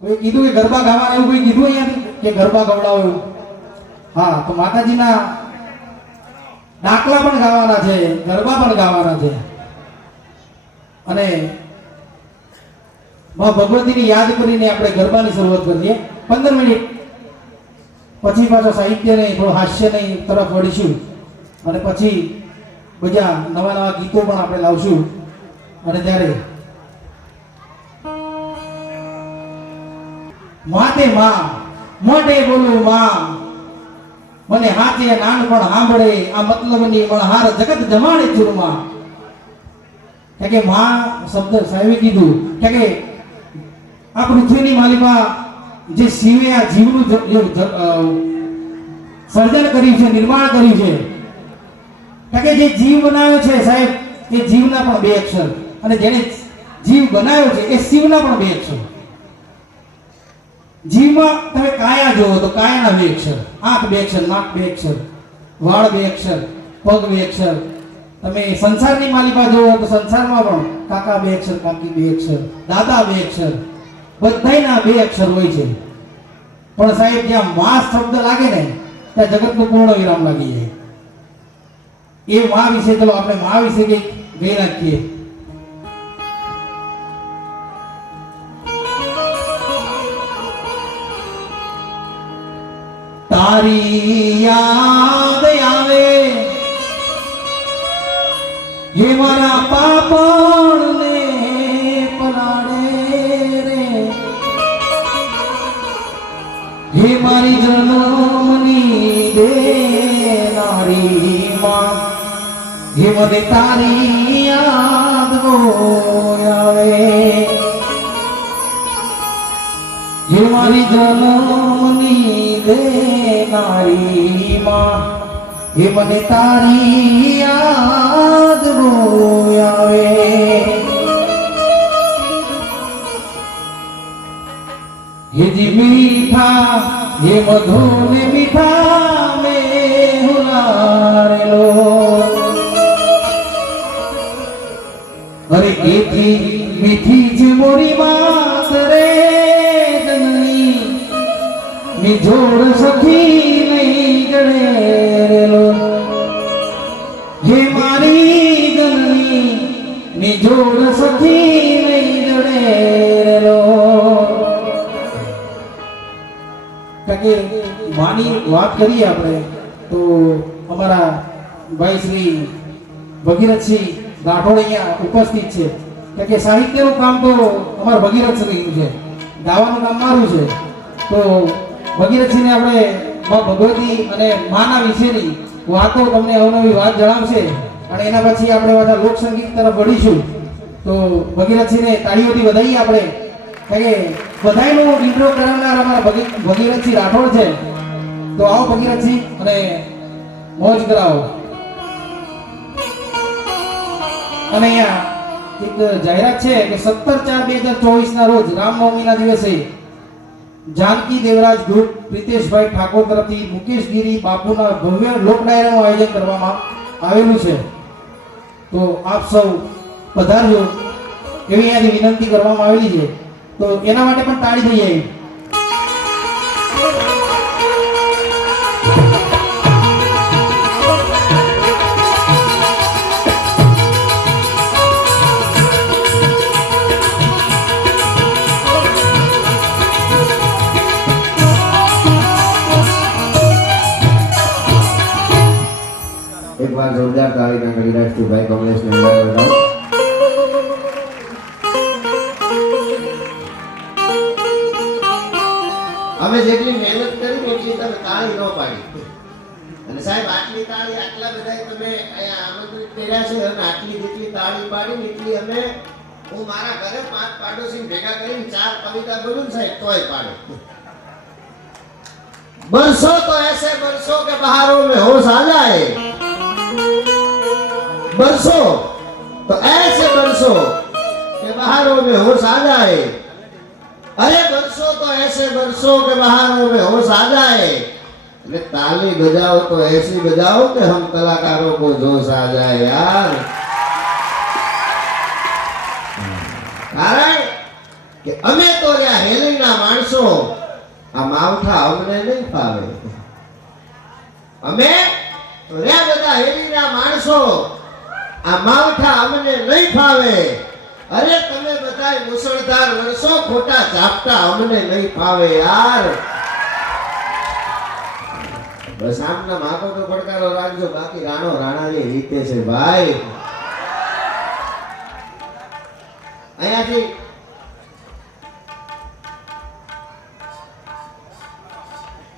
કોઈ કીધું કે ગરબા ગાવાના એવું કોઈ કીધું અહીંયા કે ગરબા ગવડાવો એવું? હા, તો માતાજીના ડાકલા પણ ગાવાના છે, ગરબા પણ ગાવાના છે. અને માં ભગવતીની યાદ કરીને આપણે ગરબાની શરૂઆત કરીએ. 15 મિનિટ પછી પાછો સાહિત્ય નહીં, થોડું હાસ્ય નહીં તરફ વળીશું અને પછી બીજા નવા નવા ગીતો પણ આપણે લાવશું. અને ત્યારે માતે માં મોઢે બોલું માં, મને હાથે નાનપણ સાંભળે આ મતલબની મણહાર જગત જમાડે ચૂરમાં. કે માં શબ્દ સાહેબે કીધું કે આ પૃથ્વીની માલિકા જે શિવે આ જીવનું સર્જન કર્યું છે, નિર્માણ કર્યું છે, કે જે જીવ બનાવ્યો છે સાહેબ એ જીવના પણ 2 અક્ષર, અને જેને જીવ બનાવ્યો છે એ શિવના પણ 2 અક્ષર. જીવમાં તમે કાયા જોવો તો કાયાના 2 અક્ષર, આંખ 2 અક્ષર, નાક 2 અક્ષર, વાળ 2 અક્ષર, પગ 2 અક્ષર. તમે સંસારની માલિકા જોવો તો સંસારમાં પણ કાકા 2 અક્ષર, કાકી 2 અક્ષર, દાદા 2 અક્ષર, બધાયના 2 અક્ષર હોય છે. પણ સાહેબ જ્યાં માં શબ્દ લાગે ને ત્યાં જગતનું પૂર્ણ વિરામ લાગી જાય. એ માં વિશે ચલો આપણે માં વિશે કંઈક ગઈ નાખીએ. તારી યાદ આવે હે મારા પાપણને પલાળે રે, હે મારી જન્મની દેનારી માં, હે મને તારી યાદ આવે, હે મારી જન્મની દેનારી માં, હે મને તારી યાદ આવે. હે જી મીઠા હે મધુને મીઠા મેં હુલારેલો, અરે એથી મીઠી જે મોરી વાત રે જનની, ની જોડ સખી નહીં જડેલો, હે મારી જનની ની જોડ સખી નહીં જડેલો. કે માની વાત કરીએ આપણે તો અમારા ભાઈ શ્રી ભગીરથસિંહ રાઠોડ અહીંયા ઉપસ્થિત છે. કે સાહિત્યનું કામ તો અમારા ભગીરથસિંહનું છે, ગાવાનું કામ મારું છે. તો ભગીરથસિંહને આપણે માં ભગવતી અને માના વિશેની વાતો તમને અવનવી વાત જણાવશે અને એના પછી આપણે બધા લોકસંગીત તરફ વળીશું. તો ભગીરથસિંહને તાળીઓથી વધાઈએ આપણે, કે બધાયનું ઇન્ટ્રો કરાવનાર અમારા ભગીરથસિંહ રાઠોડ છે. તો આવો ભગીરથસિંહ અને મોજ કરાવો. અને અહીંયા એક જાહેરાત છે કે 17/4/2024 ના રોજ રામનવમીના દિવસે જાનકી દેવરાજ ગ્રુપ પ્રિતેશભાઈ ઠાકોર તરફથી મુકેશગીરી બાપુના ભવ્ય લોક ડાયરાનું આયોજન કરવામાં આવેલું છે. તો આપ સૌ પધારજો એવી અહીંયાથી વિનંતી કરવામાં આવેલી છે. તો એના માટે પણ તાળી થઈ જાય. एक बार जोरदार ताली ना करी राष्ट्रीय भाई कमलेश ने बताओ. અમે જેટલી મહેનત કરી એટલી તમે તાળી ન પાડી, અને સાહેબ આટલી તાળી આટલા બધા તમે અહીંયા આમંત્રિત કર્યા છે અને આટલી જેટલી તાળી પાડી એટલી અમે હું મારા ઘરે 5 પાડોશી ભેગા કરીને 4 કવિતા બોલું સાહેબ તોય પાડે. बरसों तो ऐसे बरसों के बहारों में होश आ जाए, बरसों तो ऐसे बरसों के बहारों में होश आ जाए, अरे बरसों तो ऐसे बरसों के बहारों में होश आ जाए, अरे ताली बजाओ तो ऐसी बजाओ कि हम कलाकारों को जोश आ जाए यार. कारण कि अमे तो रे हेलीना माणी વર્ષો આ માવઠા અમને નહીં ફાવે. અમે રે બધા હેલીના માણસો આ માવઠા અમને નહીં ફાવે. અરે તમે બધા મુસળધાર વર્ષો ખોટા ઝાપટા અમને નહીં ફાવે યાર. બસ આમના માકો તો પડકારો રાખજો, બાકી રાણો રાણાની રીતે છે ભાઈ. અહીંયાથી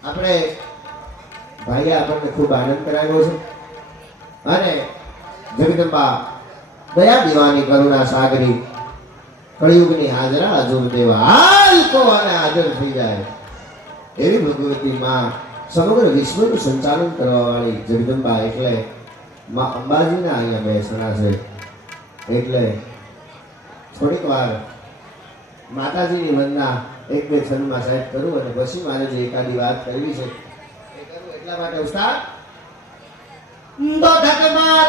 આપણે ભાઈએ આપણને ખૂબ આનંદ કરાવ્યો છે અને જગદંબા દયા દીવાની કરુણા સાગરી કળિયુગની હાજરા હજુર દેવા હાલ કો અને હાજર થઈ જાય એવી ભગવતી માં સમગ્ર વિશ્વનું સંચાલન કરવા વાળી જગદંબા એટલે માં અંબાજીના અહીંયા બેસણા છે. એટલે થોડીક વાર માતાજીની વંદના એક બે છંદમાં સાહેબ કરું અને પછી મારે જે એકાદી વાત કરવી છે એ કરું. એટલા માટે ઉસ્તાદ દોઢક માર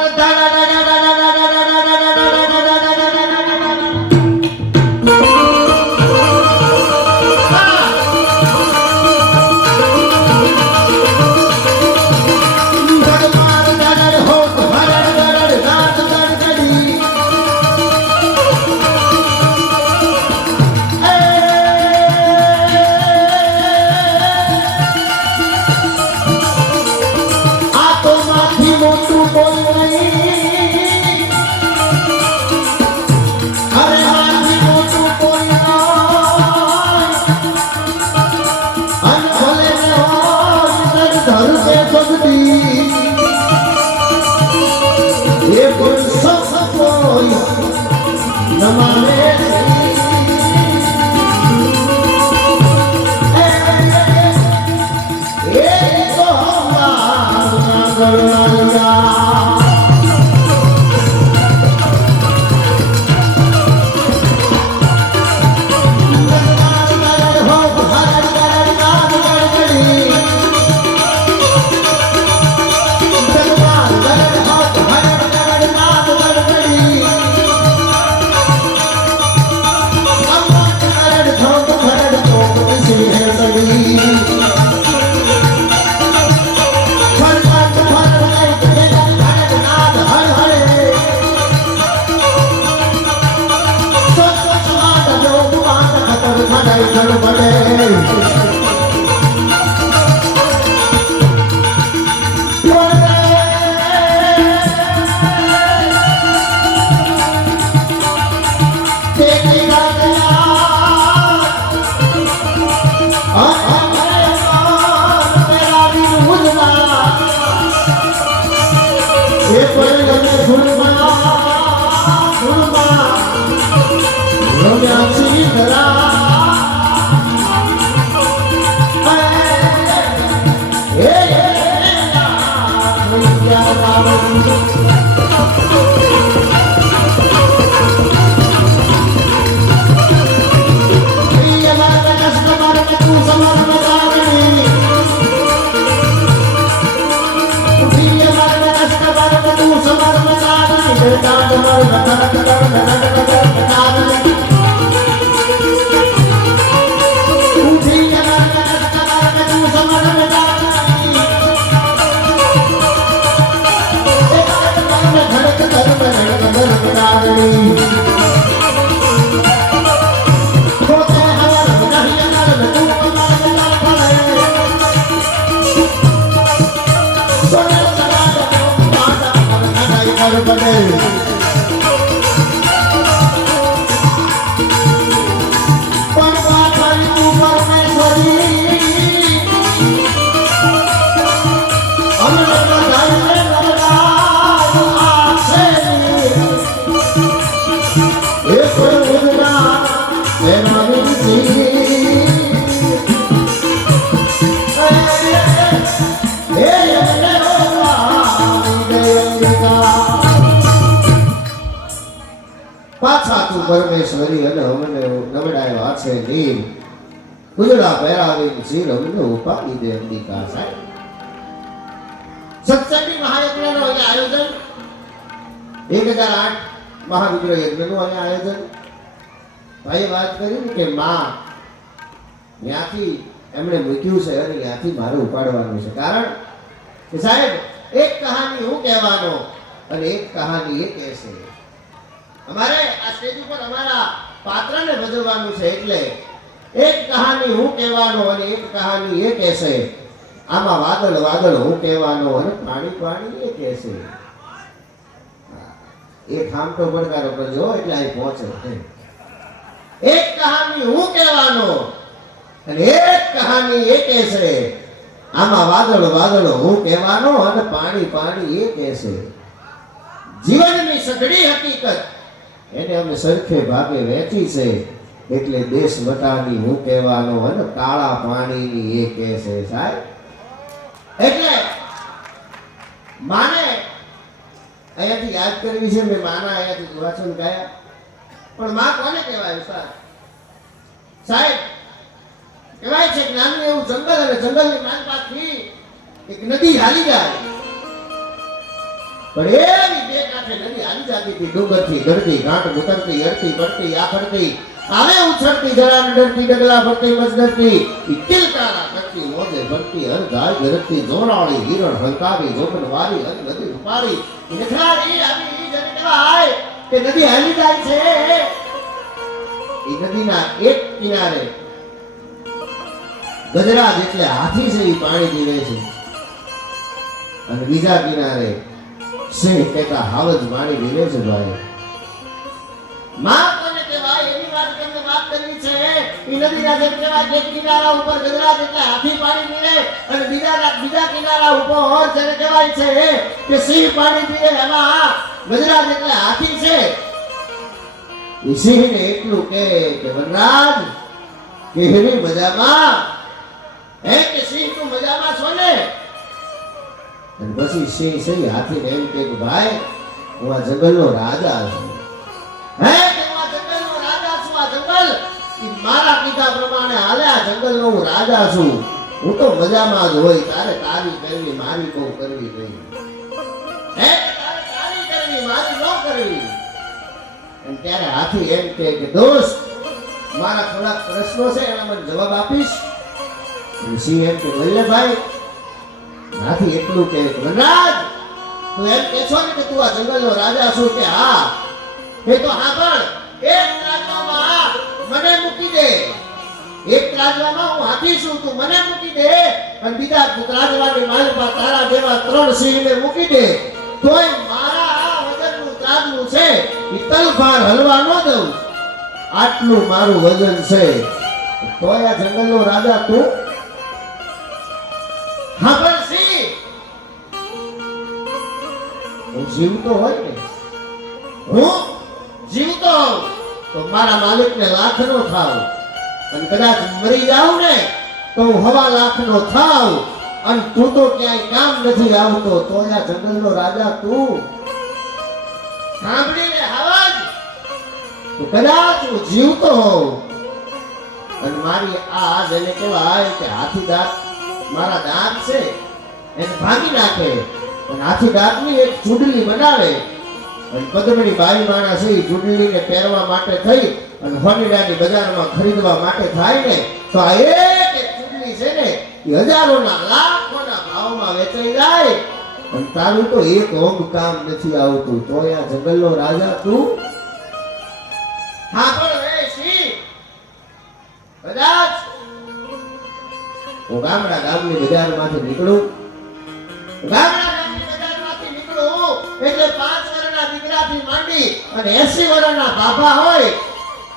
પરમેશ્વરી અને અમને નવડાયો છે નીર ઉજળા પહેરાવી શિર અમને ઉપાડી દે અંબિકા સાહેબ. સત્સંગી મહાયજ્ઞનું અહીંયા આયોજન 1008 મહારુદ્ર યજ્ઞનું અહીંયા આયોજન. ભાઈ વાત કરી કે માં ત્યાંથી એમણે મૂક્યું છે અને ત્યાંથી મારે ઉપાડવાનું છે. કારણ કે સાહેબ એક કહાની હું કહેવાનો અને એક કહાની એ કહેશે. અમારે આ સ્ટેજ ઉપર અમારા પાત્રને ભજવવાનું છે એટલે એક કહાની હું કહેવાનો અને એક કહાની એ કહેશે. આમાં વાદળ વાદળ હું કહેવાનો અને પાણી પાણી એ કહેશે. એક આમટો પડકારો કરજો એટલે અહીં પહોંચે. એક કહાની હું કહેવાનો અને એક કહાની એ કહેશે. આમાં વાદળ વાદળ હું કહેવાનો અને પાણી પાણી એ કહેશે. જીવનની સઘળી હકીકત એને અમે સરખે ભાગે વહેંચી છે એટલે દેશ વટાની હું કહેવાનો અને કાળા પાણીની એ કહેશે. સાહેબ એટલે માને અહીંયાથી યાદ કરવી છે. મેં માના અહીંયાથી વાચન ગાયા પણ માં કોને કહેવાય સાહેબ? કહેવાય છે જ્ઞાનનું એવું જંગલ અને જંગલની માલપાથી એક નદી હાલી જાય પણ એવી બે કાંઠે નદી હાલી જતી હતી. ડુંગરથી ડરતી ઘાટ ઉતરતી અડતી પડતી આખડતી આવે ઉછળતી જરા ડરતી ડગલા ભરતી મજદરતી કિલકારા કરતી મોજે ભરતી હર ગાય ગરજતી જોરાળી હિરણ હલકાવી જોબન વારી હર નદી રૂપાળી નથરાળી આવી જને કહેવાય કે નદી હાલી જાય છે. એ નદીના એક કિનારે ગજરાજ એટલે હાથી છે એ પાણી પીવે છે અને બીજા કિનારે સિંહ કહેતા હાવજ પાણી પીવે છે. ભાઈ માં કોને કહેવાય એની વાત તમને વાત કરવી છે. એ નદીના જેમ કહેવાય એક કિનારા ઉપર ગજરાજ એટલે હાથી પાણી પીવે અને બીજા કિનારા ઉપર જેને કહેવાય છે કે સિંહ પાણી પીવે. એમાં ગજરાજ એટલે હાથી છે. એ સિંહને એટલું કે વનરાજ કેવી મજામાં હે કે સિંહ તું મજામાં છો ને? અને પછી સિંહ છે હાથીને એમ કે ભાઈ હું આ જંગલનો રાજા છું. હે કે હું આ જંગલનો રાજા છું. આ જંગલ મારા પિતા પ્રમાણે હાલે. આ જંગલનો હું રાજા છું. હું તો મજામાં જ હોય. તારે તારી કરવી મારી બહુ કરવી નહીં. હે તારે તારી કરવી મારી ન કરવી. અને ત્યારે હાથી એમ કે દોસ્ત મારા થોડાક પ્રશ્નો છે એના મને જવાબ આપીશ? સિંહ એમ કે બોલે ભાઈ. હાથી એટલું કે વનરાજ તું એમ કે છો ને કે તું આ જંગલનો રાજા છું? કે હા. એ તો હા પણ એક રાજ્યમાં મને મૂકી દે. એક રાજ્યમાં હું હાથી છું તું મને મૂકી દે અને બીજા રાજ્યની માલમાં તારા જેવા 3 સિંહને મૂકી દે તોય મારા વજનનું ત્રાજવું છે એ તલભાર હલવા ન દઉં. આટલું મારું વજન છે તોય આ જંગલનો રાજા તું? હા પણ સિંહ હું જીવતો હોય ને હું જીવતો હોઉં તો મારા માલિકને લાખનો થાવ અને કદાચ મરી જાઉં ને તો હું 1.5 લાખનો થાવ અને તું તો ક્યાંય કામ નથી આવતો તો આ જંગલનો રાજા તું? સાંભળીને હવાજ તો કદાચ હું જીવતો હોઉં અને મારી આ જેને કહેવાય કે હાથી દાંત મારા દાંત છે એને ભાંગી નાખે અને હાથી દાંતની એક ચૂડલી બનાવે અને પદ્મણી બાઈ માણસ છે એ ચૂડલીને પહેરવા માટે થઈ અને હોનીડાની બજારમાં ખરીદવા માટે થાય ને તો આ એક ચૂડલી છે ને એ હજારોના લાખોના ભાવમાં વેચાઈ જાય અને તારું તો એક અંગ કામ નથી આવતું તો આ જંગલનો રાજા તું? હા પણ એ સિંહ કદાચ હું ગામની બજારમાંથી નીકળું એટલે 5 વર્ષના દીકરાથી માંડી અને 80 વર્ષના બાબા હોય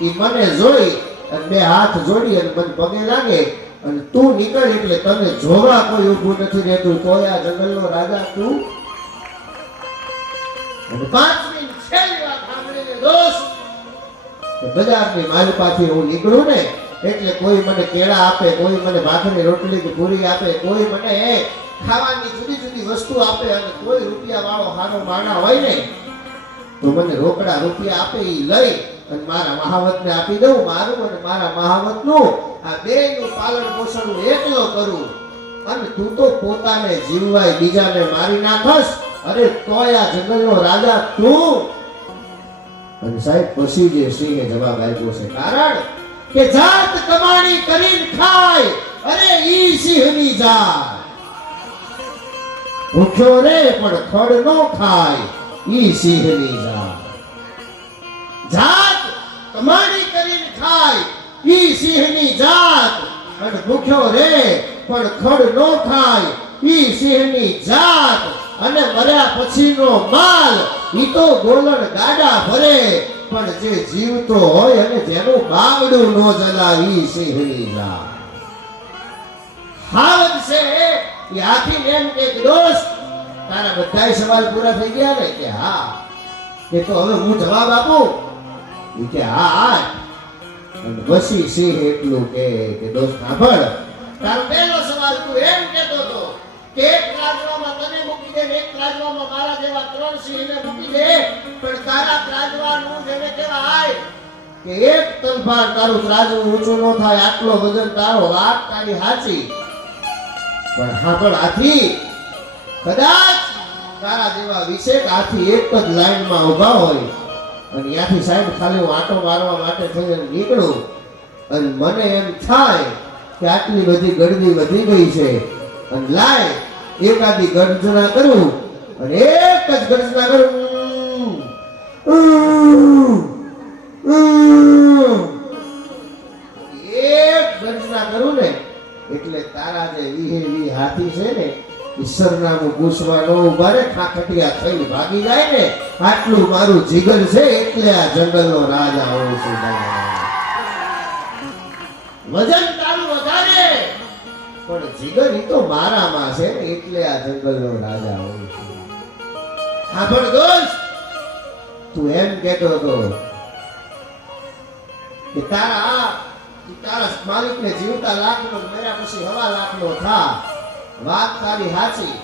એ મને જોઈ અને 2 હાથ જોડી અને મને પગે લાગે અને તું નીકળ એટલે તને જોવા કોઈ ઊભું નથી રહેતું તો આ જંગલનો રાજા તું? અને 5મી છેલ્લી વાત સાંભળીને દોસ્ત બજારની માલપાથી હું નીકળું ને એટલે કોઈ મને કેળા આપે, કોઈ મને ભાખરી રોટલી કે પૂરી આપે, કોઈ મને ખાવાની જુદી જુદી વસ્તુ આપે અને કોઈ રૂપિયા વાળો હારો માણા હોય ને તો મને રોકડા રૂપિયા આપે એ લઈ અને મારા મહાવતને આપી દઉં. મારું અને મારા મહાવતનું આ બેયનું પાલન પોષણ હું એકલો કરું અને તું તો પોતાને જીવવાય બીજાને મારી નાખસ. અરે તોય આ જંગલનો રાજા તું? અને સાહેબ પછી જે સિંહે જવાબ આપ્યો છે કારણ કે જાત કમાણી કરીને ખાય અરે ઈ સિંહની જાત. ભૂખ્યો રે પણ ખડ નો ખાય ઈ સિંહની જાત. જાત કમાણી કરીને ખાય ઈ સિંહની જાત અને ભૂખ્યો રે પણ ખડ નો ખાય ઈ સિંહની જાત. અને મર્યા પછીનો માલ ઈ તો ગોલણ ગાડા ભરે પણ જે જીવતો હોય અને જેનું બાવડું નો જલાવી સિંહની જાત. હાવજ છે એ હાથી એમ કે દોસ્ત તારા બધાય સવાલ પૂરા થઈ ગયા ને કે હા. કે તો હવે હું જવાબ આપું ઈ કે હા હા. અને પછી સિંહ એટલું કે દોસ્ત સાંભળ તારો પહેલો સવાલ તું એમ કહેતો હતો કે એક રાજવામાં તને મૂકી દે ને એક રાજવામાં મારા જેવા 3 સિંહને મૂકી દે પણ તારા રાજવાનું જેને કહેવાય કે એક તલવાર તારું રાજવું ઊંચું ન થાય આટલો વજન તારો વાત તારી સાચી પણ સાંભળ હાથી કદાચ તારા જેવા 20 હાથી એક જ લાઈનમાં ઊભા હોય અને ત્યાંથી સાહેબ ખાલી હું આટો મારવા માટે થઈને નીકળું અને મને એમ થાય કે આટલી બધી ગળદી વધી ગઈ છે અને લાય એકાદી ગર્જના કરું અને એક જ ગર્જના કરું એક ગર્જના કરું ને એટલે તારા જે વી હાથી છે ને ઈ સરનામું પૂછવાનો ઉભા રે ખાખટિયા થઈને ભાગી જાય ને આટલું મારું જીગર છે એટલે આ જંગલનો રાજા હોઉં છું. વજન તારું વધારે પણ જીગર ઈ તો મારામાં છે ને એટલે આ જંગલનો રાજા હોઉં છું. સાંભળ દોસ્ત તું એમ કહેતો હતો કે તારા માલિકને જીવતા લાખનો મર્યા પછી 1.5 લાખનો થા. વાત તારી સાચી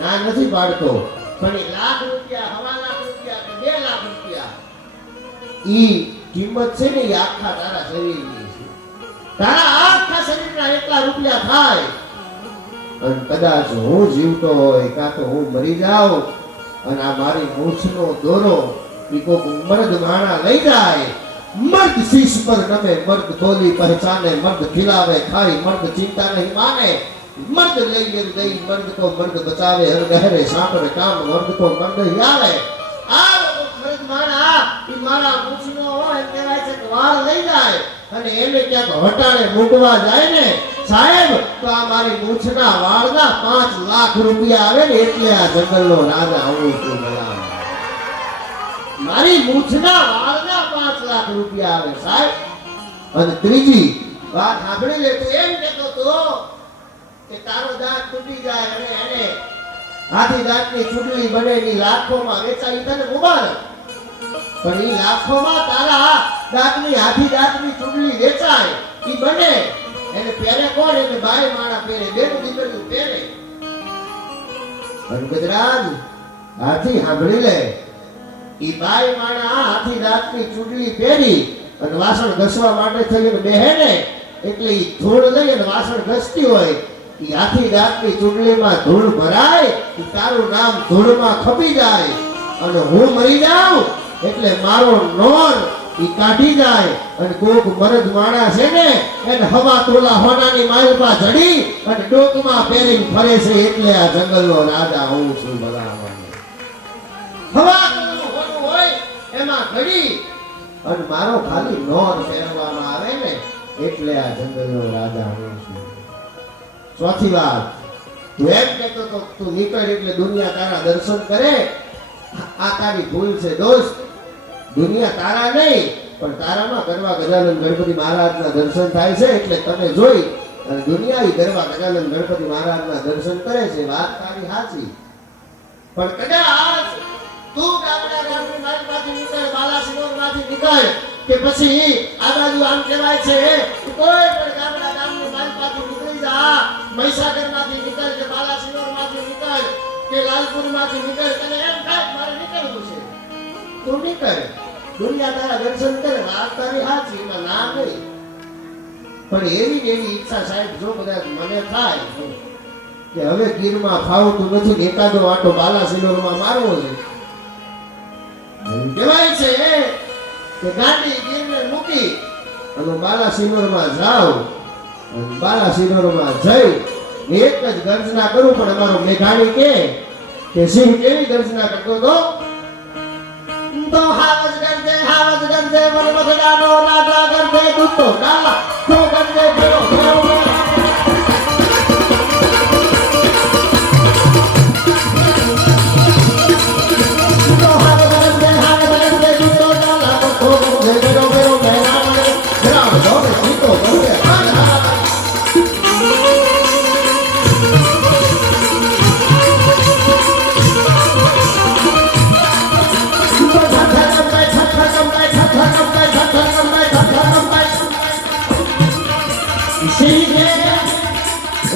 ના નથી પાડતો પણ એ લાખ રૂપિયા 1.5 લાખ રૂપિયા કે 2 લાખ રૂપિયા ઈ કિંમત છે ને એ આખા તારા શરીરની છે. તારા આખા શરીરના એટલા રૂપિયા થાય અને કદાચ હું જીવતો હોય કાં તો હું મરી જાઉં અને આ મારી મૂછનો દોરો ઈ કોક મર્દ માણા લઈ જાય. મર્દ શીશ પર નમે મર્દ બોલી પહેચાને મર્દ ખિલાવે ખાઈ મર્દ ચિંતા નહીં માને मर्द ले गई मर्द को मर्द बचावे हर गहरे सांपरे काम मर्द को मर्द ही आवे. આ મર્દ માણા ઈ મારા મૂછનો હોય કહેવાય છે કે વાળ લઈ જાય અને એને ક્યાંક હટાડે મૂકવા જાય ને સાહેબ તો આ મારી મૂછના વાળના 5 લાખ રૂપિયા આવે ને એટલે આ જંગલનો રાજા હું છું. મારી મૂછના વાળના 5 લાખ રૂપિયા આવે સાહેબ. અને ત્રીજી વાત સાંભળી લે તું એમ કહેતો તો કે તારો દાંત તૂટી જાય અને એને હાથી દાંતની ચૂંટણી બનેલી લાખોમાં વેચાઈ તને મુબારક પણ ઈ લાખોમાં તારા દાંતની હાથી દાંતની ચૂંટણી વેચાય ઈ બને એને પહેરે કોણ એને બાઈ માણા પહેરે બેનું દીકરીઓ પહેરે. અને ગુજરાત હાથી સાંભળી લે ઈ બાઈ માણા હાથી દાંતની ચૂંટણી પહેરી અને વાસણ ઘસવા માટે થઈને બેહે ને એટલે ઈ ધૂળ લઈ અને વાસણ ઘસતી હોય ઈ હાથી દાંતની ચૂંટણીમાં ધૂળ ભરાય તારું નામ ધૂળમાં ખપી જાય અને હું મરી જાઉં એટલે મારો નોર ઈ કાઢી જાય અને કોક મરદ માણા છે ને એને હવા તોલા હોનાની માલપા જડી અને ડોકમાં પહેરીને ફરે છે એટલે આ જંગલનો રાજા હોઉં છું. બરાબર હવા તોલું હોનું હોય એમાં ઘડી અને મારો ખાલી નોર પહેરવામાં આવે ને એટલે આ જંગલનો રાજા હોઉં છું. ચોથી વાત તું એમ કહેતો તો તું નીકળ એટલે દુનિયા તારા દર્શન કરે. આ તારી ભૂલ છે દોસ્ત. દુનિયા તારા નહીં પણ તારામાં ગરવા ગજાનન ગણપતિ મહારાજના દર્શન થાય છે એટલે તમે જોઈ અને દુનિયા ઈ ગરવા ગજાનન ગણપતિ મહારાજના દર્શન કરે છે. વાત તારી સાચી પણ કદાચ તું ગામડા ગામની માર્ગમાંથી નીકળ બાલાસિનોરમાંથી નીકળ કે પછી આ બાજુ આમ કહેવાય છે કોઈ પણ ગામડા ગામની માર્ગમાંથી નીકળી જા મહીસાગરમાંથી નીકળ કે બાલાસિનોરમાંથી નીકળ કે લાલપુરમાંથી નીકળ તને એમ થાય મારે નીકળવું છે તું નીકળ દુનિયા તારા દર્શન કરે. વાત તારી સાચી એમાં ના નહીં પણ એવી ઈચ્છા સાહેબ જો કદાચ મને થાય કે હવે ગીરમાં ફાવતું નથી એકાદો આટો બાલાસિનોરમાં મારવો છે. કહેવાય છે કે ગાડી ગીરને મૂકી અને બાલાસિનોરમાં જાઉં અને બાલાસિનોરમાં જઈ એક જ ગર્જના કરું, પણ અમારો મેઘાણી કે સિંહ કેવી ગર્જના કરતો હતો? તો હાવજ ગરજે વન મથડાનો લાગલા ગરજે દૂતો ડાલા તો ગરજે ભેરો ભેરો તો હાવજ ગરજે દૂતો ડાલા તો ગરજે ભેરો ભેરો ભેરા ભેરા જોડે દૂતો ગરજે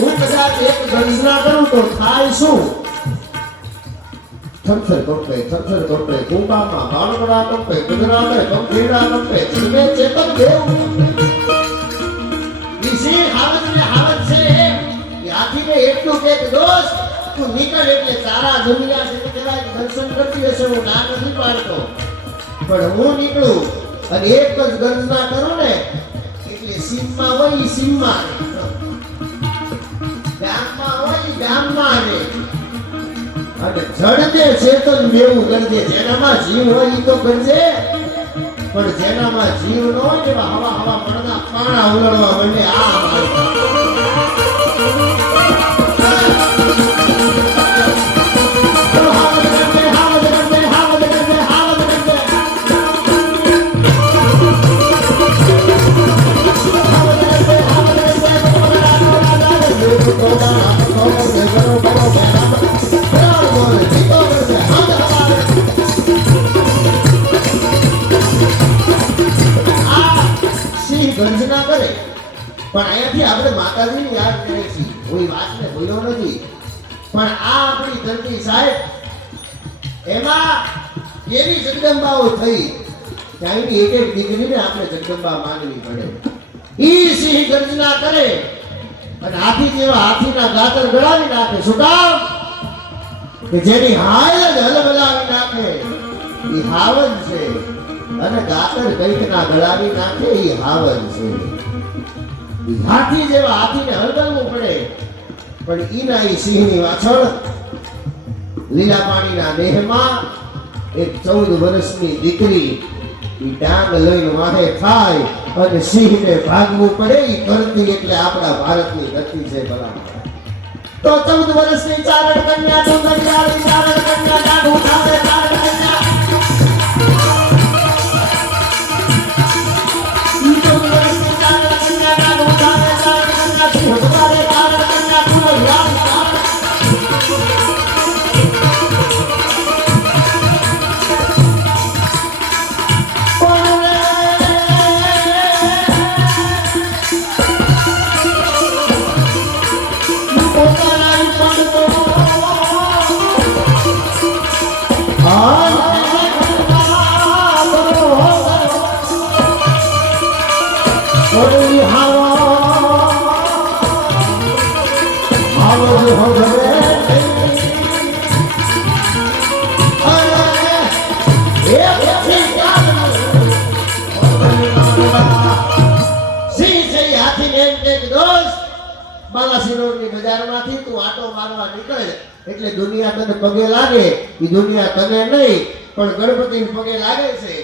હું કદાચ એક ગર્જના કરું તો થાય શું? થરથર કંપે કુંભામાં બાળકડા કંપે કુદરાને કંપીડા કંપે ચીમે ચેતન દેવ ઈસી હાવજને હાવજ છે એ હાથીને એટલું કે દોસ્ત તું નીકળ એટલે તારા દુનિયા છે કદાચ દર્શન કરતી હશે, હું ના નથી પાડતો, પણ હું નીકળું અને એક જ ગર્જના કરું ને એટલે સીમમાં હોય સીમમાં ગામમાં આવે અને જડને ચેતન દેવું કરજે. જેનામાં જીવ હોય ઈ તો કરજે, પણ જેનામાં જીવ ન હોય ને હવા પડના પાણા ઉલળવા માંડે. આ ગર્જના કરે, પણ અહીંયાથી આપણે માતાજીને યાદ કરીએ છીએ, કોઈ વાતને ભૂલ્યો નથી, પણ આ આપણી ધરતી સાહેબ એમાં કેવી જગદંબાઓ થઈ કે અહીંની એક દીકરીને આપણે જગદંબા માનવી પડે. ઈ સિંહ ગર્જના કરે અને હાથી જેવા હાથીના ગાતર ગળાવી નાખે. શું કામ? કે જેની હાય જ હલબલાવી નાખે ઈ હાવજ છે, અને ગાતર કઈકના ગળાવી નાખે ઈ હાવજ છે. હાથી જેવા હાથીને હલબલવું પડે, પણ ઈના ઈ સિંહની પાછળ લીલા પાણીના દેહમાં એક 14 વર્ષની દીકરી ઈ ડાંગ લઈને વાહે થાય અને સિંહને ભાગવું પડે. ઈ કરતી એટલે આપણા ભારતની ધરતી છે. ભલા તો 14 વર્ષની ચારણ કન્યા ડુંગરિયાળી ચારણ કન્યા ડાઢ ઉઠાવે ચારણ કન્યા બાલાસિનોરની બજારમાંથી તું આટો મારવા નીકળે એટલે દુનિયા તને પગે લાગે. એ દુનિયા તને નહીં પણ ગણપતિને પગે લાગે છે.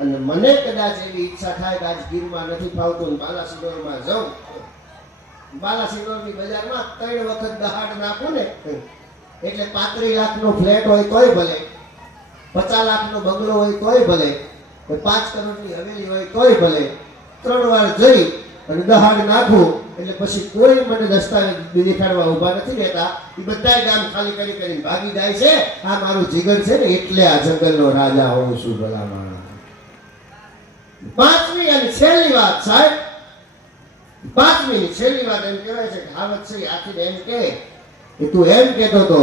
અને મને કદાચ એવી ઈચ્છા થાય કે આજ ગીરમાં નથી ફાવતું બાલાસિનોરમાં જાઉં. બાલાસિનોરની બજારમાં 3 વખત દહાડ નાખું ને એટલે 35 લાખનો ફ્લેટ હોય તોય ભલે, 50 લાખનો બંગલો હોય તોય ભલે, 5 કરોડની હવેલી હોય તોય ભલે, 3 વાર જઈ અને દહાડ નાખું એટલે પછી કોઈ મને દસ્તાવેજ દેખાડવા ઊભા નથી રહેતા. એ બધા ગામ ખાલી કરીને ભાગી જાય છે. આ મારું જીગર છે ને એટલે આ જંગલનો રાજા હોઉં છું. ભલામણ 5મી અને છેલ્લી વાત સાહેબ, 5મી છેલ્લી વાત એમ કહેવાય છે કે હાવજ છે આખી એમ કે તું એમ કહેતો હતો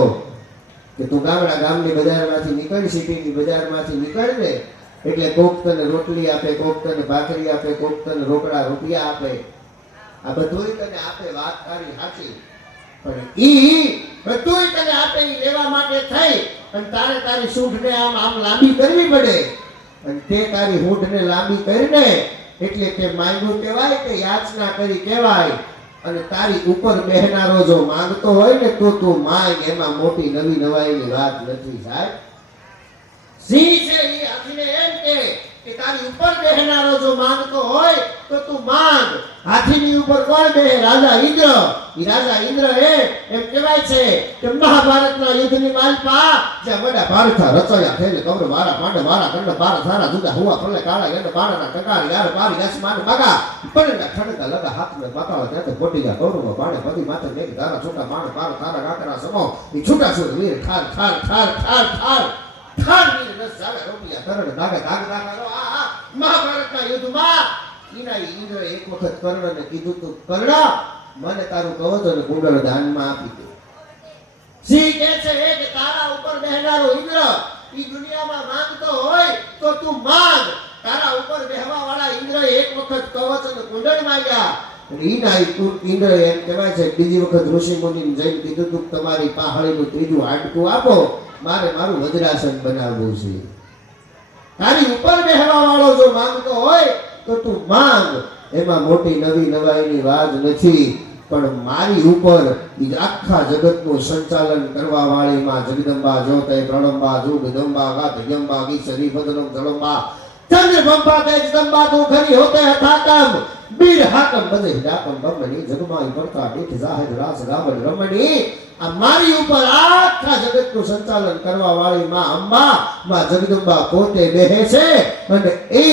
કે તું ગામની બજારમાંથી નીકળ, સિટીની બજારમાંથી નીકળ ને એટલે કોક તને રોટલી આપે, કોક તને ભાખરી આપે, કોક તને રોકડા રૂપિયા આપે. આ બધુંય તને આપે, વાત તારી સાચી, પણ ઈ બધુંય તને આપે ઈ લેવા માટે થઈ અને તારે તારી સૂંઢને આમ લાંબી કરવી પડે. અને તે તારી હૂંઢને લાંબી કરીને એટલે કે માંગ્યું કહેવાય કે યાચના કરી કહેવાય. અને તારી ઉપર બેહનારો જો માંગતો હોય ને તો તું માંગ, એમાં મોટી નવી નવાઈની વાત નથી સાહેબ. સિંહ છે એ હાથીને એમ કે તારી ઉપર બેહનારો જો માંગતો હોય તો તું માંગ. હાથીની ઉપર કોણ બેહે? રાજા ઇન્દ્ર. ઈ રાજા ઇન્દ્ર એમ કહેવાય છે કે મહાભારતના યુદ્ધની માલપા જે વડા ભારતના રચયા થઈને કૌરવ વારા પાંડવ વારા કંડ બારા સારા જુદા હુવા ફળે કાળા એને બાણાના ટકારી યાર પારી દસ માન બાગા પડેલા ખડકા લગા હાથને પાતાળ ત્યાં પોટી જા કૌરવ બાણે પતિ માથે મેઘ ધારા છોટા બાણ પાર તારા ગાકરા સમો ઈ છૂટા છૂટ વીર ઠાર ઠાર ઠાર ઠાર ઠાર ઠાર વીર રસ જાવે રોપિયા કરણ દાગા દાગ દાગા આ મહાભારતના યુદ્ધમાં ઈના ઇન્દ્ર એક વખત કર્ણને કીધું તું કર્ણ મને તારું કવચ અને કુંડળ દાનમાં આપી દે. સિંહ કહે છે કે તારા ઉપર બેહનારો ઇન્દ્ર ઈ દુનિયામાં માંગતો હોય તો તું માંગ. તારા ઉપર બેહવા વાળા ઇન્દ્ર એક વખત કવચ અને કુંડળ માંગ્યા. ઈના ઇન્દ્ર એમ કહેવાય છે બીજી વખત ઋષિ મુનિને જઈને કીધું તું તમારી પહાડીનું ત્રીજું હાડકું આપો, મારે મારું વજ્રાસન બનાવવું છે. તારી ઉપર બેહવા વાળો જો માંગતો હોય તો તું માંગ, એમાં મોટી નવી નવાઈની વાત નથી. પણ મારી ઉપર ઈ આખા જગતનું સંચાલન કરવા વાળી માં જગદંબા જોતે પ્રણંબા જુગદંબા ગાતયંબા ગીસરી બદનમ જળંબા ચંદ્રબંબા તેજદંબા તું ખરી હોતે હઠાકમ બીર હાકમ બદે ડાકમ બમણી જગમાઈ પડતા દીઠ જાહેર રાસ ગાવલ રમણી. આ મારી ઉપર આખા જગતનું સંચાલન કરવા વાળી માં અંબા માં જગદંબા પોતે બેહે છે. અને એ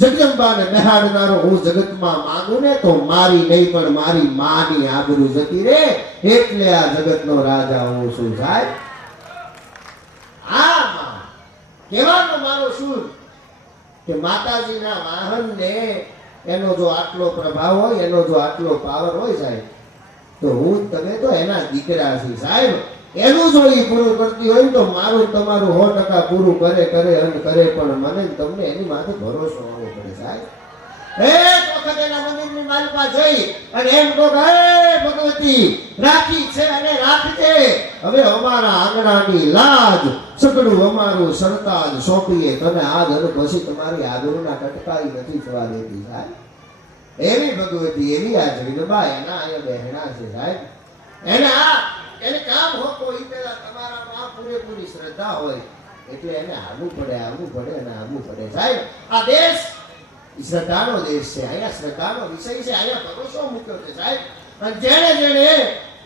જગદંબાને બેહાડનારો હું જગતમાં માંગુ ને તો મારી નહીં પણ મારી માની આબરૂ જતી રે. એટલે આ જગતનો રાજા હું છું સાહેબ. આ કહેવાનો મારો શું કે માતાજીના વાહનને એનો જો આટલો પ્રભાવ હોય, એનો જો આટલો પાવર હોય સાહેબ, તો હું તમે તો એના દીકરા છે સાહેબ. એનું જો એ પૂરું કરતી હોય તો મારું તમારું 100% પૂરું કરે અને કરે. પણ મને તમને એની માથે ભરોસો આવવો પડે સાહેબ. એક વખત એના મંદિરની માલપા જઈ અને એમ કહો કે હે ભગવતી રાખી છે અને રાખજે. હવે અમારા આંગણાની લાજ સકડું અમારું સરતાજ સોંપીએ તને આજ અને પછી તમારી આબરૂના કટકાઈ નથી થવા દેતી સાહેબ. એવી ભગવતી એવી આ જગદંબા એના અહીંયા બહેણા છે સાહેબ. એને કામ હોતો ઈ પેલા તમારામાં પૂરેપૂરી શ્રદ્ધા હોય એટલે એને આવવું પડે અને આવવું પડે સાહેબ. આ દેશ શ્રદ્ધાનો દેશ છે. અહીંયા શ્રદ્ધાનો વિષય છે. અહીંયા ભરોસો મૂક્યો છે સાહેબ. અને જેણે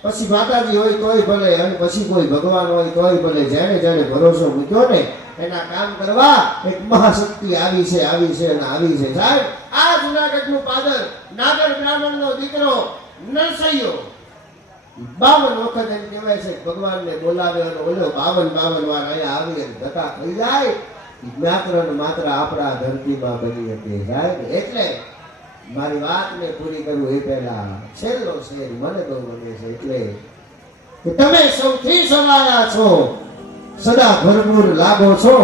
પછી માતાજી હોય તોય ભલે અને પછી કોઈ ભગવાન હોય તોય ભલે, જેણે ભરોસો મૂક્યો ને એના કામ કરવા એક મહાશક્તિ આવી છે સાહેબ. આ જુનાગઢનું પાદર નાગર બ્રાહ્મણનો દીકરો નરસૈયો 52 વખત એમ કહેવાય છે ભગવાનને બોલાવે અને ઓલો 52 વાર અહીંયા આવી અને ધક્કા થઈ જાય. માત્ર ને માત્ર આપણા ધરતીમાં બની હતી સાહેબ. એટલે મારી વાતને પૂરી કરું એ પહેલા છેલ્લો શેર મને બહુ ગમે છે. એટલે કે તમે સૌથી સવાયા છો, સદા ભરપૂર લાગો છો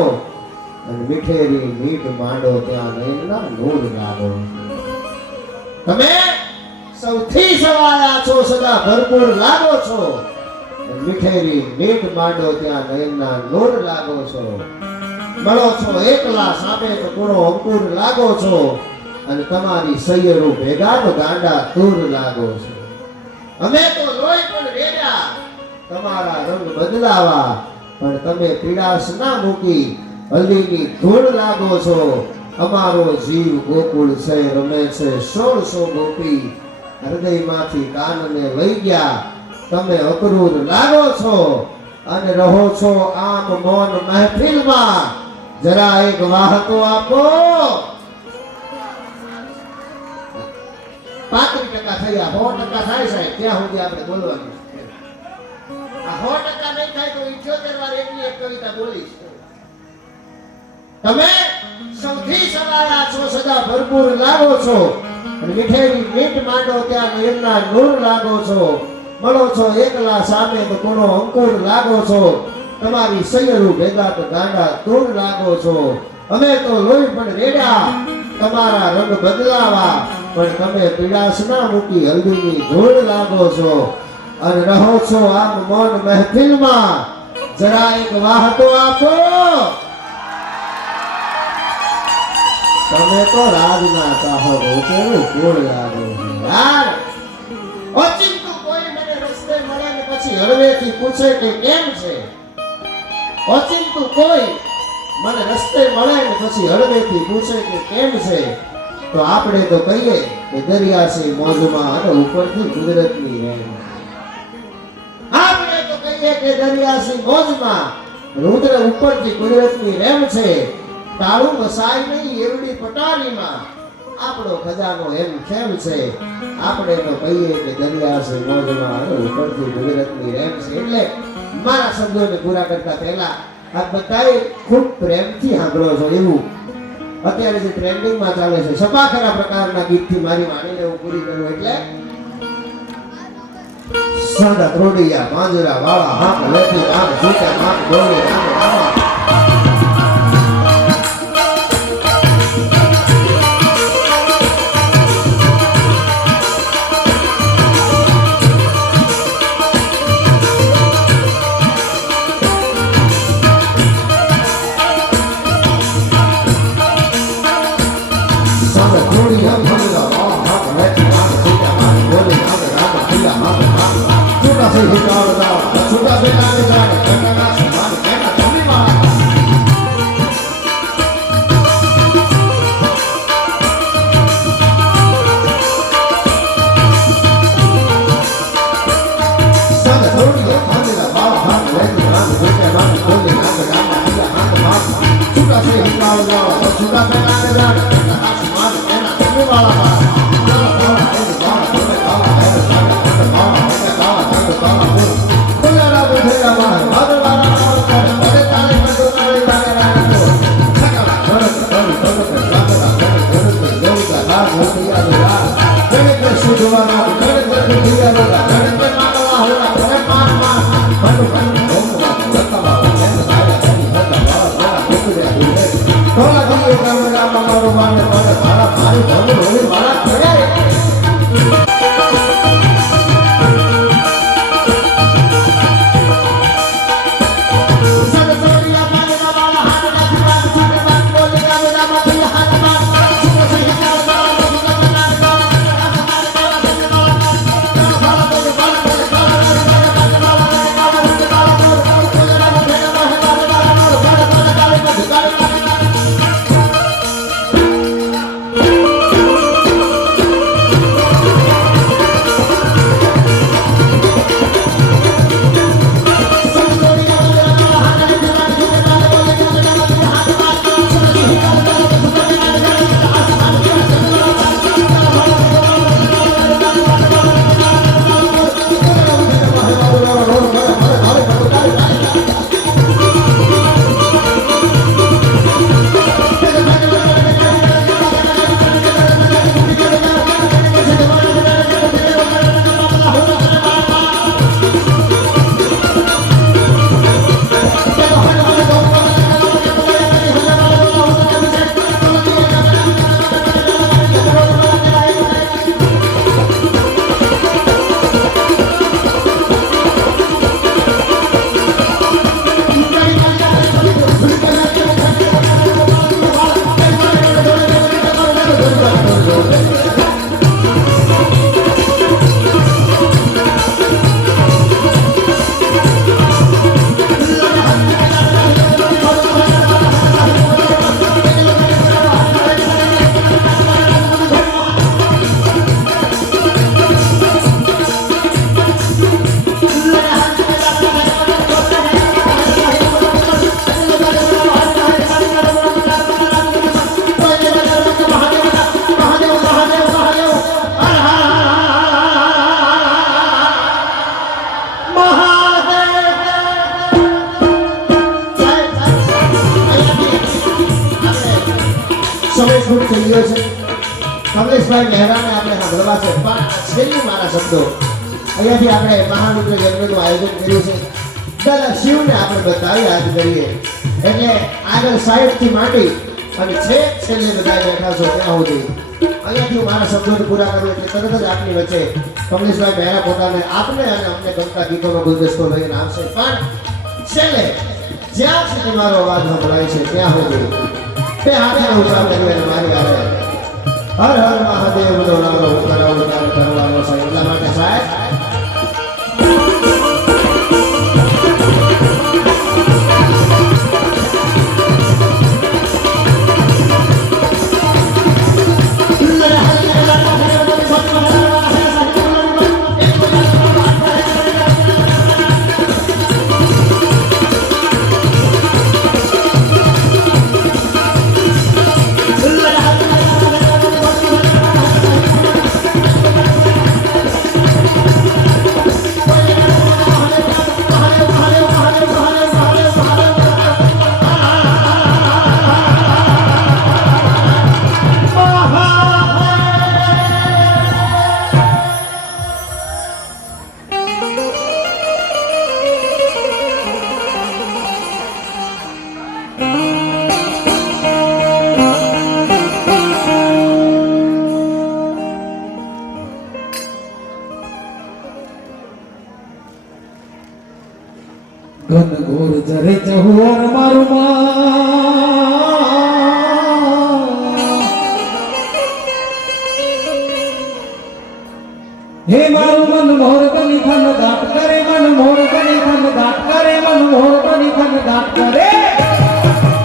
અને મીઠેરી મીઠ માંડો ત્યાં નયનના નૂર લાગો. તમે સૌથી સવાયા છો, સદા ભરપૂર લાગો છો અને મીઠેરી મીઠ માંડો ત્યાં નયનના નૂર લાગો છો. મળો છો એકલા સામે તો કુણો અંકુર લાગો છો અને તમારી સૈયરો ભેગા તો ગાંડા તૂર લાગો છો. અમે તો લોહી પણ રેડ્યા તમારા રંગ બદલાવા, પણ તમે પીડાશ ના મૂકી હલ્દીની ધૂળ લાગો છો. અમારો જીવ ગોકુળ છે રમે છે 1600 ગોપી, હૃદયમાંથી કાનને લઈ ગયા. તમે અક્રૂર લાગો છો અને રહો છો આમ મૌન મહેફિલમાં. જરા એક વાહ તો આપો. 35% થયા, 100% થાય સાહેબ ત્યાં સુધી આપણે બોલવાનું. આ 100% નહીં થાય તો 78 વાર એટલી એક કવિતા બોલીશ. તમે સૌથી સવાયા છો, સદા ભરપૂર લાગો છો અને મીઠેરી મીઠ માંડો ત્યાં નયનના નૂર લાગો છો. મળો છો એકલા સામે તો કોનો અંકુર લાગો છો. તમારી સૈયરું ભેગા તો ગાંડા તૂર લાગો છો. અમે તો લોહી પણ રેડ્યા તમારા રંગ બદલાવા, પણ તમે પીડાશ ના મૂકી હલ્દીની ધૂળ લાગો છો અને રહો છો આમ મૌન મહેફિલમાં. જરા એક વાહ તો આપો. તમે તો રાજના ચાહો રોચેલું ગોળ લાગો યાર ઓચિંતું કોઈ મને રસ્તે મળે ને પછી હળવેથી પૂછે કે કેમ છે ઓચિંતું કોઈ મને રસ્તે મળે ને પછી હળવેથી પૂછે કે કેમ છે તો આપણે તો કહીએ કે દરિયા છે મોજમાં અને ઉપરથી કુદરતની રહેમ આપણે તો કહીએ કે દરિયા છે મોજમાં રુદ્ર ઉપરથી કુદરતની રહેમ છે તાળું મસાય નહીં એવડી પટારીમાં આપણો ખજાનો એમ ખેમ છે આપણે તો કહીએ કે દરિયા છે મોજમાં અને ઉપરથી કુદરતની રહેમ છે એટલે મારા શબ્દોને પૂરા કરતા પહેલા આ બધાએ ખૂબ પ્રેમથી સાંભળો છો એવું અત્યારે જે ટ્રેન્ડિંગમાં ચાલે છે સપાખરા પ્રકારના ગીતથી મારી વાણીને હું પૂરી કરું એટલે સાદા ત્રોડિયા માંજરા વાળા હાથ લેતી આમ છૂટા આમ ગોળી આમ રામા કમલેશભાઈ મહેરાને આપણે સાંભળવા છે પણ છેલ્લી મારા શબ્દો અહીંયાથી આપણે મહારુદ્ર યજ્ઞનું આયોજન કર્યું છે દાદા શિવને આપણે બતાવી યાદ કરીએ એટલે આગળ સાઈડથી માંડી અને છેક છેલ્લે બધા બેઠા છો ત્યાં સુધી અહીંયાથી હું મારા શબ્દોને પૂરા કરું એટલે તરત જ આપની વચ્ચે કમલેશભાઈ મહેરા પોતાને આપને અને અમને ગમતા ગીતોનો ગુલદસ્તો લઈને આવશે પણ છેલ્લે જ્યાં સુધી મારો અવાજ સંભળાય છે ત્યાં સુધી તે હાથે ઉભા કરી અને મારી હર હર મહાદેવ બોલાવો કરાવો કરવાનો છે એટલા માટે સાહેબ ઘન ઘોર જરે ચહુવર મારું હે મારું મન મોર બની ખન દાટ કરે મન મોર બની ખન દાટ કરે મન મોર બની ખન દાટ કરે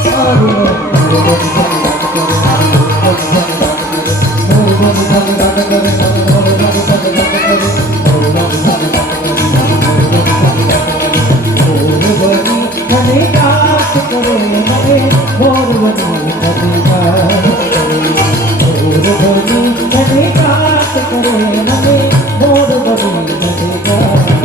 મારું મન મોર બની ખન દાટ કરે મોર બની ખન દાટ કરે મોર બની ખન દાટ કરે મોર બની ખન દાટ કરે મને કાટ કરે મને મોર બની મને કાટ કરે મોર બની મને કાટ કરે મને મોર બની મને કાટ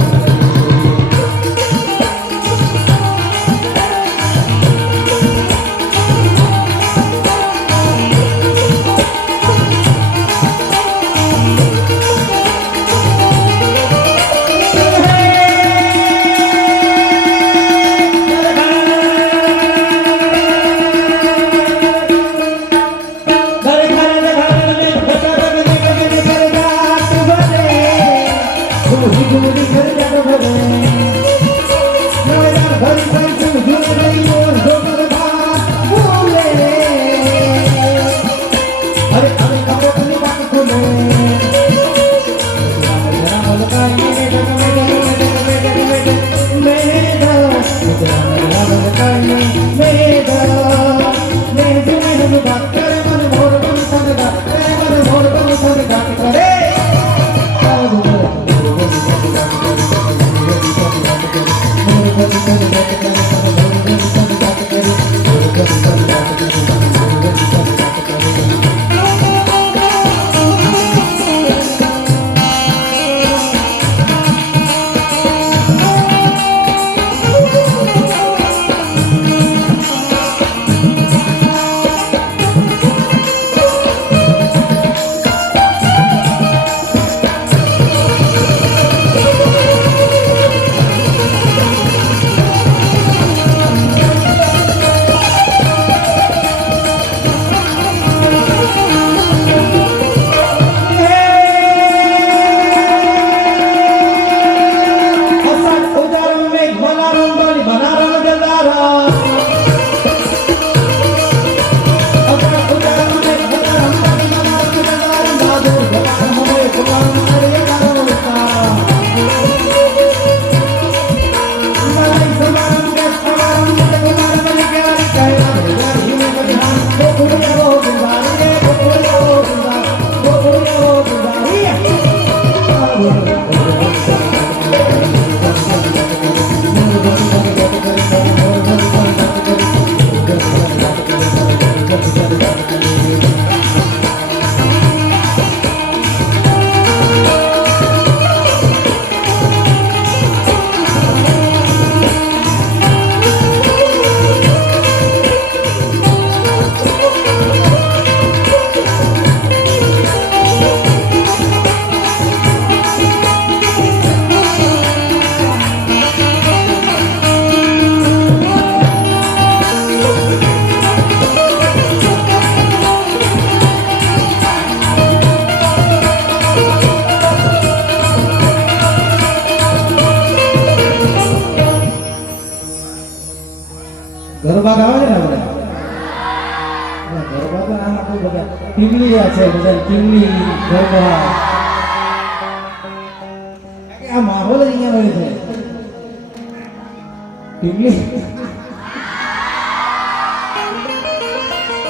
ગરબા ગાવે છે ને આપણે ગરબા તો આમ આપણે બધા ટીંગલી છે બધા ટીંગલી ગરબા આ માહોલ જ અહીંયા રહ્યો છે ટીંગલી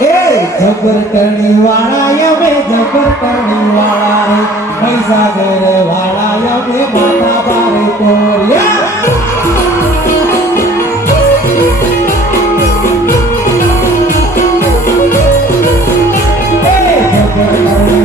એ જબર કરણી વાળા યમે જબર કરણી વાળા મહીસાગર વાળા યમે માતા બારે Korea Hurry, hurry,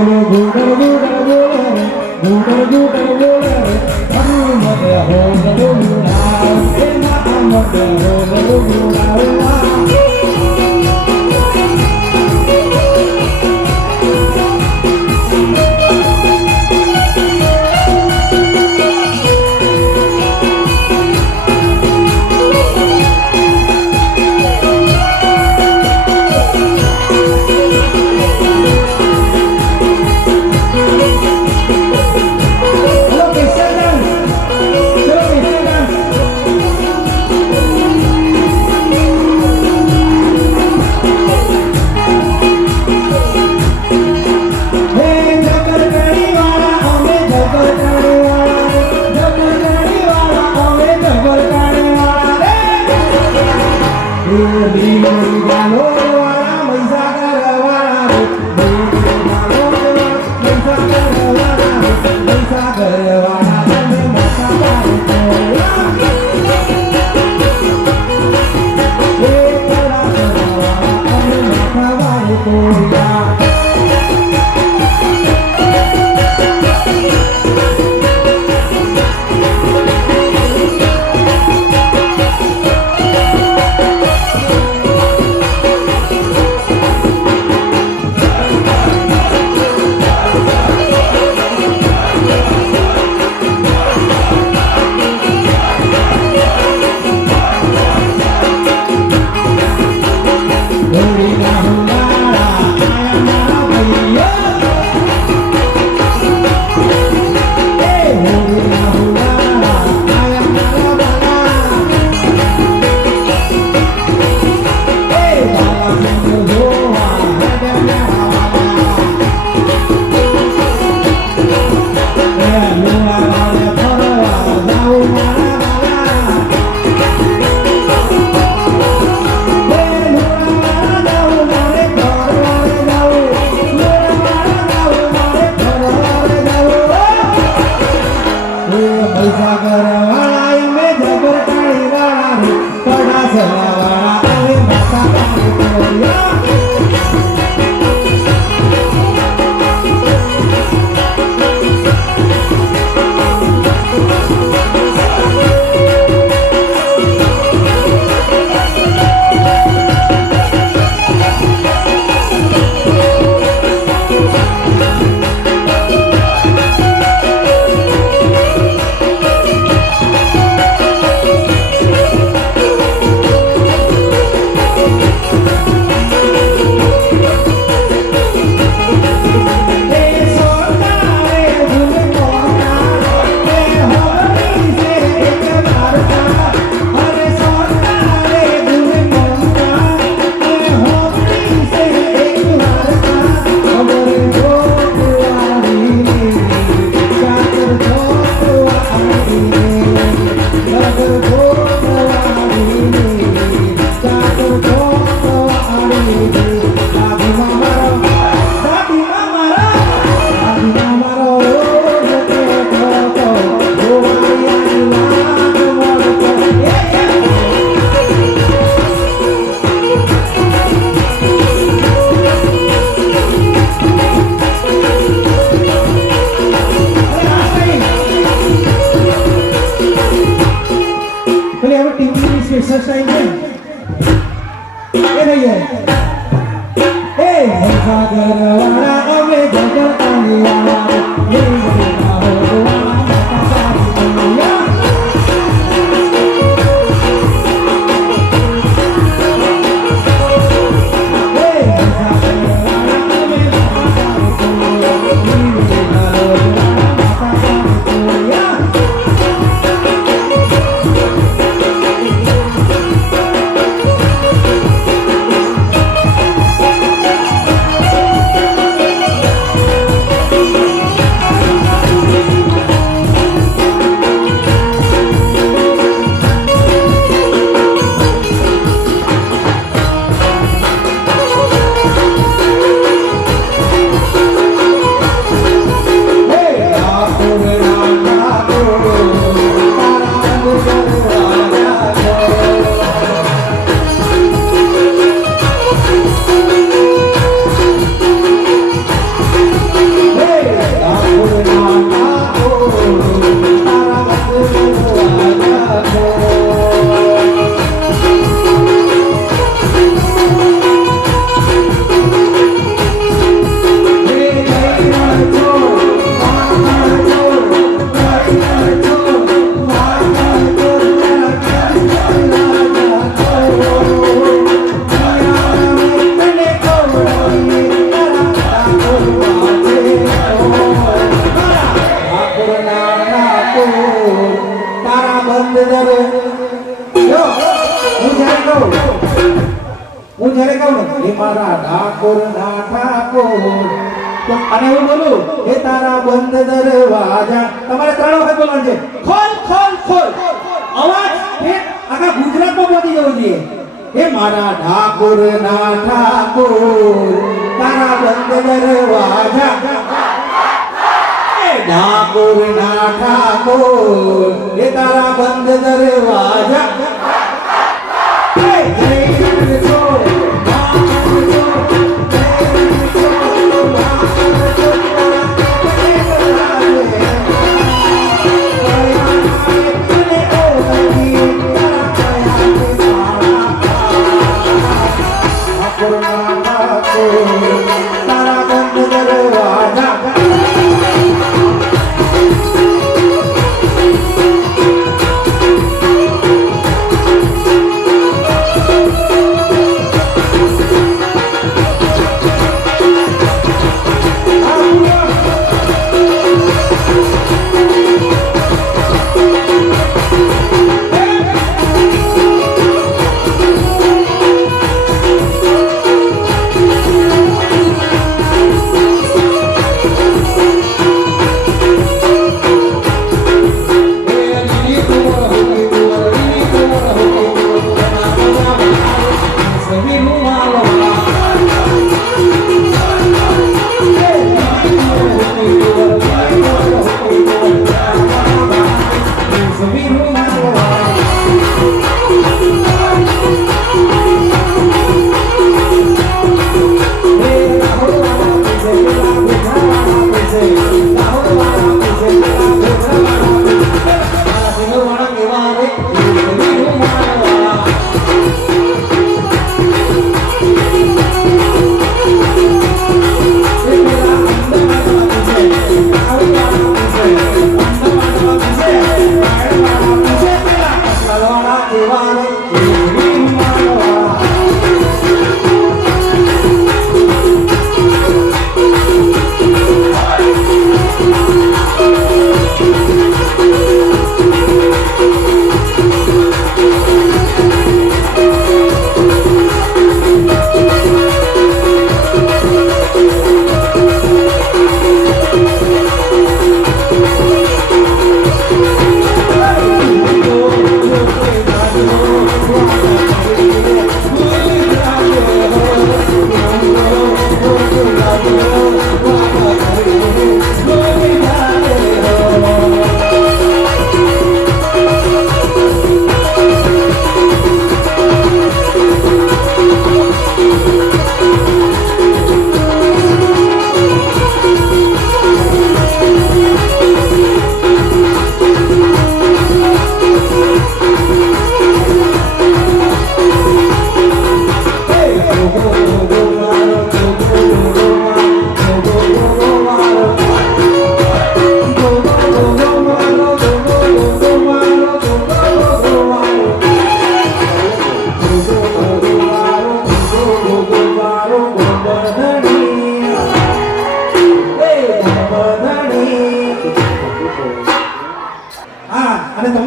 hurry, hurry, hurry, સાગરવાળા અમે જગતાલિયા લીમડીના હોડવાળા માતા સાગરિયા હું જ્યારે કહું ને મારા ઠાકોર ના ઠાકોર તો અને હું બોલું હે તારા બંધ દરવાજા તમારે 3 વખત બોલવાનું છે ખોલ ખોલ ખોલ અવાજ એ આખા ગુજરાતમાં પહોંચી જવો જોઈએ હે મારા ઠાકોર ના ઠાકોર તારા બંધ દરવાજા ઠાકોર ના ઠાકોર હે તારા બંધ દરવાજા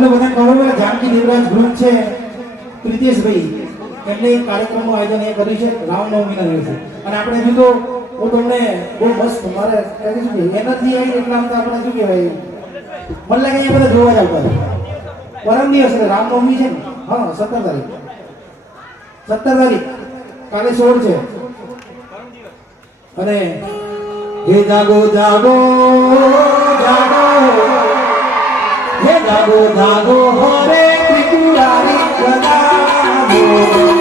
તમને બધા ખબર હોય જાનકી દેવરાજ ગ્રુપ છે પ્રિતેશભાઈ એમને એક કાર્યક્રમનું આયોજન એ કર્યું છે રામનવમીના દિવસે અને આપણે કીધું હું તમને બહુ મસ્ત મારે કહે શું કે એનાથી આવી એટલા તો આપણે શું કહેવાય મને લાગે અહીંયા બધા જોવા જ આવતા પરમ દિવસ એટલે રામનવમી છે ને હા 17 તારીખ કાલે 16 છે અને હે જાગો જાગો જાગો હે જાગો જાગો હરે ત્રિપુરારી પ્રદાનો